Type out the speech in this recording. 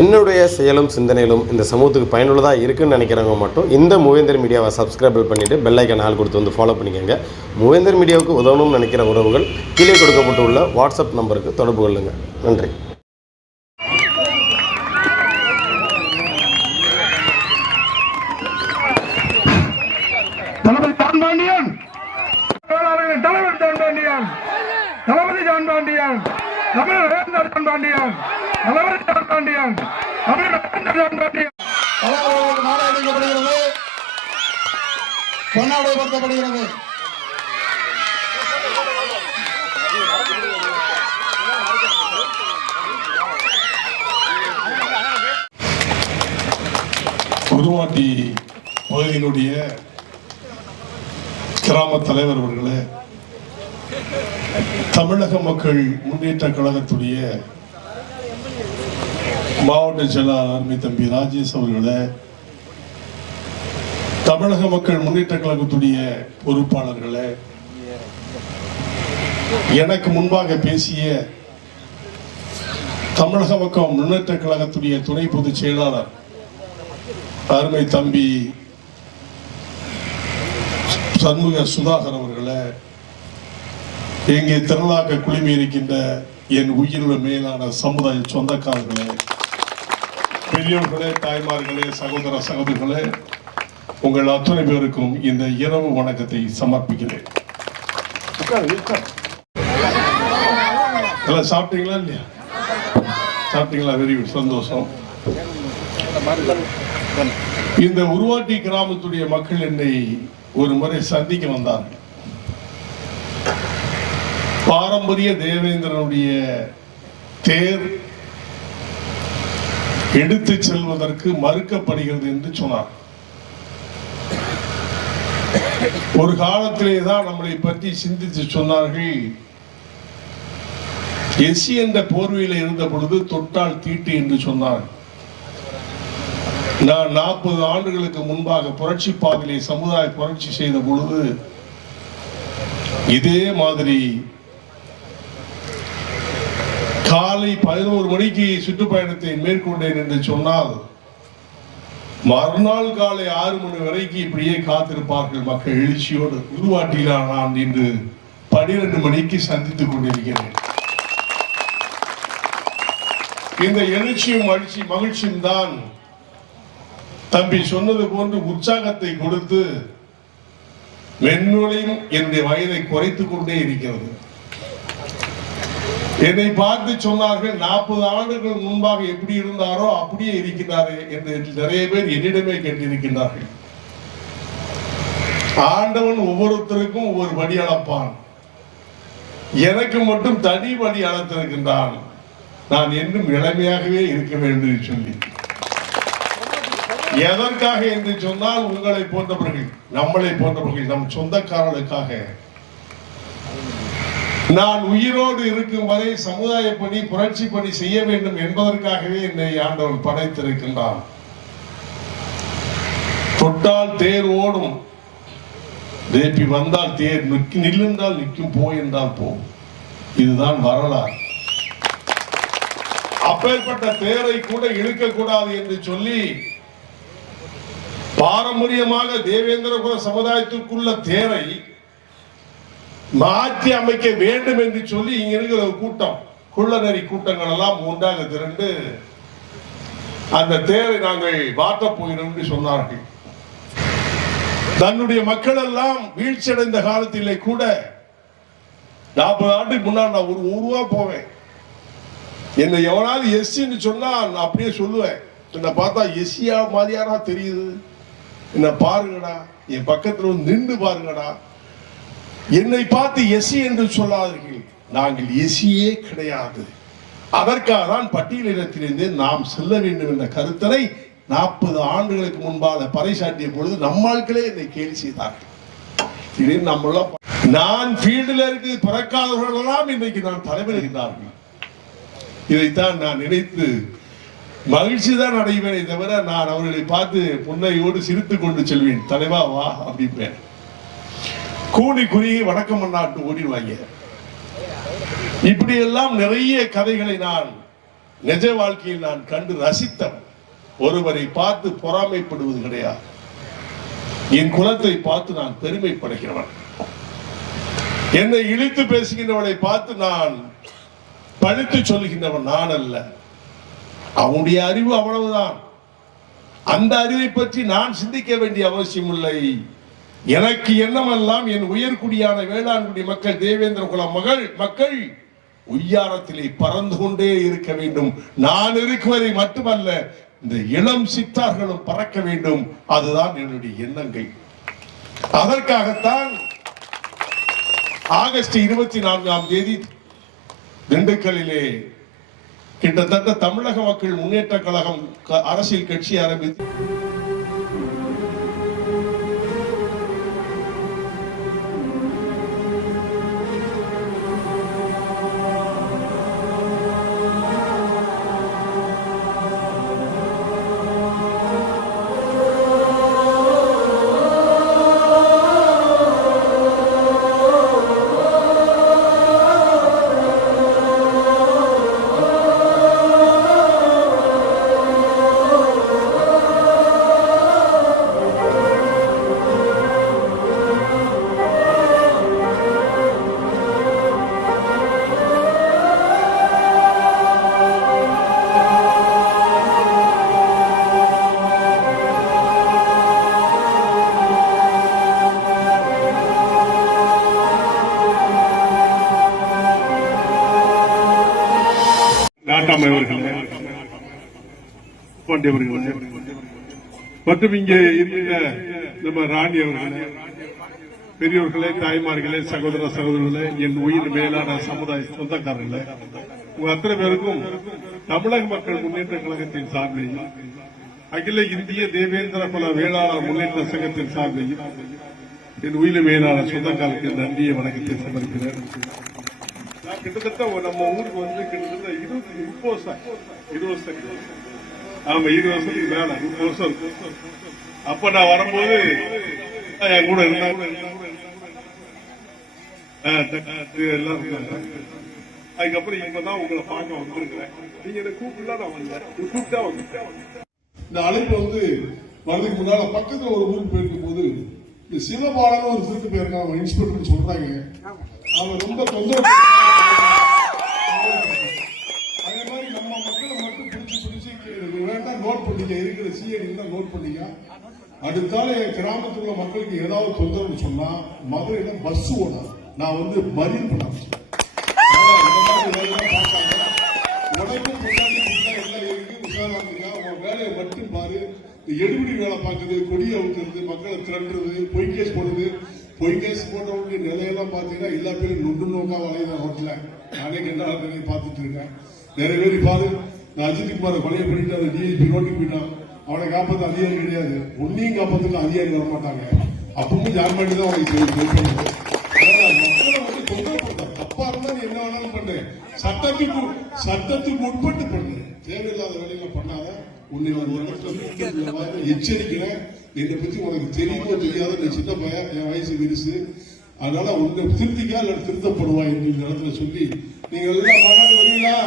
என்னுடைய செயலும் சிந்தனையிலும் இந்த சமூகத்துக்கு பயனுள்ளதாக இருக்குன்னு நினைக்கிறவங்க மட்டும் இந்த மூவேந்தர் மீடியாவை சப்ஸ்கிரைப் பண்ணிவிட்டு பெல் ஐக்கான் ஆல் கொடுத்து வந்து ஃபாலோ பண்ணிக்கோங்க. மூவேந்தர் மீடியாவுக்கு உதவணும்னு நினைக்கிற உறவுகள் கீழே கொடுக்கப்பட்டுள்ள வாட்ஸ்அப் நம்பருக்கு தொடர்பு கொள்ளுங்கள். நன்றி. தளபதி ஜான் பாண்டியன், தமிழர் ஜான் பாண்டியன், தளபதி ஜான் பாண்டியன், தமிழர் ஜான் பாண்டியன். தலைவர்களுக்கு மாலை அளிக்கப்படுகிறது, பொன்னாடை படுத்தப்படுகிறது. உருவாட்டி பகுதியினுடைய கிராம தலைவர் அவர்களே, தமிழக மக்கள் முன்னேற்ற கழகத்துடைய மாவட்ட செயலாளர் அருமை தம்பி ராஜேஷ் அவர்களே, தமிழக மக்கள் முன்னேற்ற கழகத்துடைய பொறுப்பாளர்களே, எனக்கு முன்பாக பேசிய தமிழக மக்கள் முன்னேற்ற கழகத்துடைய துணை பொதுச் செயலாளர் அருமை தம்பி சண்முக சுதாகர் அவர்களே, இங்கே திரளாக குழுமி இருக்கின்ற என் உயிருள்ள மேலான சமுதாய சொந்தக்காரர்களே, பெரியோர்களே, தாய்மார்களே, சகோதர சகோதரிகளே, உங்கள் அத்தனை பேருக்கும் இந்த இரவு வணக்கத்தை சமர்ப்பிக்கிறேன். எல்லாம் சாப்பிட்டீங்களா இல்லையா? சாப்பிட்டீங்களா? வெரி குட், சந்தோஷம். இந்த உருவாட்டி கிராமத்துடைய மக்கள் என்னை ஒரு முறை சந்திக்க வந்தார்கள். பாரம்பரிய தேவேந்திரனுடைய தேர் எடுத்து செல்வதற்கு மறுக்கப்படுகிறது என்று சொன்னார். ஒரு காலத்திலே தான் நம்மளை பற்றி சிந்தித்து சொன்னார்கள், எஸ்சி என்ற போர்வையில் இருந்த பொழுது தொட்டால் தீட்டு என்று சொன்னார். நான் 40 ஆண்டுகளுக்கு முன்பாக புரட்சி பாதையிலே சமுதாய புரட்சி செய்த பொழுது இதே மாதிரி காலை 11 மணிக்கு சுற்றுப்பயணத்தை மேற்கொண்டேன் என்று சொன்னால் மறுநாள் காலை 6 மணி வரைக்கும் இப்படியே காத்திருப்பார்கள் மக்கள் எழுச்சியோடு. உருவாட்டிலா நான் இன்று 12 மணிக்கு சந்தித்துக் கொண்டிருக்கிறேன். இந்த எழுச்சியும் மகிழ்ச்சியும் தான் தம்பி சொன்னது போன்று உற்சாகத்தை கொடுத்து மென்மொழியும் என்னுடைய வயதை குறைத்துக் கொண்டே இருக்கிறது. என்னை பார்த்து சொன்னார்கள், 40 ஆண்டுகள் முன்பாக எப்படி இருந்தாரோ அப்படியே இருக்கிறாரே என்று நிறைய பேர் என்னிடமே கேட்டிருக்கின்றார்கள். ஆண்டவன் ஒவ்வொருத்தருக்கும் ஒவ்வொரு வழி அளப்பான். எனக்கு மட்டும் தனி வழி அளத்திருக்கின்றான். நான் என்றும் இளமையாகவே இருக்க வேண்டும் என்று சொல்லி. எதற்காக என்று சொன்னால் உங்களை போன்றவர்கள், நம்மளை போன்றவர்கள், நம் சொந்தக்காரர்களுக்காக நான் உயிரோடு இருக்கும் வரை சமுதாய பணி, புரட்சி பணி செய்ய வேண்டும் என்பதற்காகவே என்னை ஆண்டவன் படைத்திருக்கின்றான். தொட்டால் தேர் ஓடும், தேப்பி வந்தால் தேர் நில்லுந்தால் நிற்கும், போய் என்றால் போ. இதுதான் வரலாறு. அப்பேற்பட்ட தேரை கூட இழுக்க கூடாது என்று சொல்லி பாரம்பரியமாக தேவேந்திரகுல சமுதாயத்திற்குள்ள தேரை மாற்றி அமைக்க வேண்டும் என்று சொல்லி இங்க இருக்கிற கூட்டம், குள்ளநெறி கூட்டங்கள் எல்லாம் ஒன்றாக திரண்டு அந்த தேரை நாங்கள் மாற்றப் போகிறோம் என்று சொன்னார்கள். தன்னுடைய மக்கள் எல்லாம் வீழ்ச்சி அடைந்த காலத்திலே கூட 40 ஆண்டுக்கு முன்னால் நான் ஒரு ஊருவா போவேன். என்னை எவனாவது எஸ்சின்னு சொன்னா நான் அப்படியே சொல்லுவேன், என்னை பார்த்தா எஸ்சியா மாதிரியாரா தெரியுது, என்ன பாருங்கடா, என் பக்கத்துல வந்து நின்று பாருங்கடா, என்னை பார்த்து எஸ்சி என்று சொல்லாதீர்கள், நாங்கள் எஸ்சியே கிடையாது. அதற்காக தான் பட்டியலினத்திலிருந்து நாம் செல்ல வேண்டும் என்ற கருத்தனை 40 ஆண்டுகளுக்கு முன்பாக பறைசாட்டிய பொழுது நம்மாட்களே என்னை கேலி செய்தார்கள். திடீர்னு நம்மளாம் நான் ஃபீல்டில் இருக்கு பிறக்காதவர்கள் எல்லாம் இன்றைக்கு நான் தலைவர் இருந்தார்கள். இதைத்தான் நான் நினைத்து மகிழ்ச்சி தான் அடைவேனே தவிர நான் அவர்களை பார்த்து புன்னையோடு சிரித்துக் கொண்டு செல்வேன். தலைவா வா அப்படிப்பேன். கூடி குறுகி வணக்கம் பண்ணாட்டு ஓடிடுவாங்க. இப்படி எல்லாம் நிறைய கதைகளை நான் நிஜ வாழ்க்கையில் நான் கண்டு ரசித்தவன். ஒருவரை பார்த்து பொறாமைப்படுவது கிடையாது. என் குலத்தை பார்த்து நான் பெருமைப்படுகிறவன். என்னை இழித்து பேசுகின்றவனை பார்த்து நான் பழித்து சொல்லுகின்றவன் நான் அல்ல. அவனுடைய அறிவு அவ்வளவுதான். அந்த அறிவை பற்றி நான் சிந்திக்க வேண்டிய அவசியம் இல்லை. எனக்கு எண்ணமெல்லாம் என் உயர்குடியான வேளாண்குடி மக்கள், தேவேந்திர குல மக்கள் உய்யாரத்திலே பறந்து கொண்டே இருக்க வேண்டும். நான் இருக்குவதை மட்டுமல்ல, இந்த இளம் சித்தார்களும் பறக்க வேண்டும். அதுதான் என்னுடைய எண்ணங்கள். அதற்காகத்தான் ஆகஸ்ட் 24ஆம் தேதி திண்டுக்கல்லிலே கிட்டத்தட்ட தமிழக மக்கள் முன்னேற்ற கழகம் அரசியல் கட்சி ஆரம்பித்து மற்றும் இங்கே இருக்கிற நம்ம ராணி அவர்களே, பெரியோர்களே, தாய்மார்களே, சகோதர சகோதரர்களே, என் உயிர் மேலான சமுதாய சொந்தக்காரர்களே, உங்க அத்தனை பேருக்கும் தமிழக மக்கள் முன்னேற்ற கழகத்தின் சார்பையும் அகில இந்திய தேவேந்திர குல வேளாளர் முன்னேற்ற சங்கத்தின் சார்பையும் என் உயிர் மேலான சொந்தக்காரருக்கு நன்றியை வணக்கத்தை சமர்ப்பிக்கிறேன். கிட்டத்தட்ட நம்ம ஊருக்கு வந்து கிட்டத்தட்ட 20 வருஷம் ஆமா 20 வருஷத்துக்கு மேல 30 வருஷம் இருக்கும். அப்ப நான் வரும்போது என் கூட இருந்தாங்க எல்லாம் இருந்தாங்க. அதுக்கப்புறம் இப்பதான் உங்களை பார்க்க வந்திருக்கிறேன். நீங்க என்ன கூப்பிடலாம், நான் வந்தேன், கூப்பிட்டா வந்துட்டேன். இந்த அழைப்பு வந்து வரதுக்கு முன்னால பக்கத்துல ஒரு ஊருக்கு போயிருக்கும் போது இந்த சிவபாலன் ஒரு சிறுக்கு போயிருக்கான். அவன் இன்ஸ்பெக்டர் சொல்றாங்க, அவன் ரொம்ப தொந்தரவு. அதே மாதிரி நம்ம மக்களை மட்டும் பிடிச்சு வேண்டாம் நோட் பண்ணிக்க, இருக்கிற சிஐடி தான் நோட் பண்ணிக்க. அடுத்தால என் கிராமத்தில் உள்ள மக்களுக்கு ஏதாவது தொந்தரவு சொன்னா மதுரையில பஸ் ஓடும். நான் வந்து மறியல் பண்ண உடம்பும் வேலையை மட்டும் பாரு. எடுபடி வேலை பார்க்குறது, கொடியை அவுக்கிறது, மக்களை திரண்டுறது, பொய் கேஸ் போடுறது. பொய் கேஸ் போட்டவங்களுடைய நிலையெல்லாம் பார்த்தீங்கன்னா எல்லா பேரும் நொண்டு நோக்கா வளையுதான் ஹோட்டல. நானே கெண்டாளத்தை பார்த்துட்டு இருக்கேன். நிறைய பேர் பாரு, நான் அஜித்குமாரை கொலையை பண்ணிட்டு அந்த டிஎஸ்பி நோட்டிக்கு போயிட்டான். அவனை காப்பாற்ற அதிகாரி கிடையாது, ஒன்னையும் காப்பாற்றுக்கு அதிகாரி வர மாட்டாங்க. அப்பவும் ஜார்மாண்டி தான் அவனுக்கு மக்களை வந்து தொந்தரப்படுத்த. தப்பா இருந்தா நீ என்ன வேணாலும் பண்ணு, சட்டத்துக்கு உட்பட்டு பண்ணு. தேவையில்லாத வேலைகளை பண்ணாத. உன்னை ஒரு இடத்துல எச்சரிக்கிறேன். என்னை பத்தி உனக்கு தெரியுமோ தெரியாத, நீ சின்ன பையன், என் வயசு விரிசு, அதனால உன்னை திருத்திக்கா இல்ல திருத்தப்படுவா என்று இந்த இடத்துல சொல்லி நீங்க எல்லாம் மாநாடு வருவீங்களா?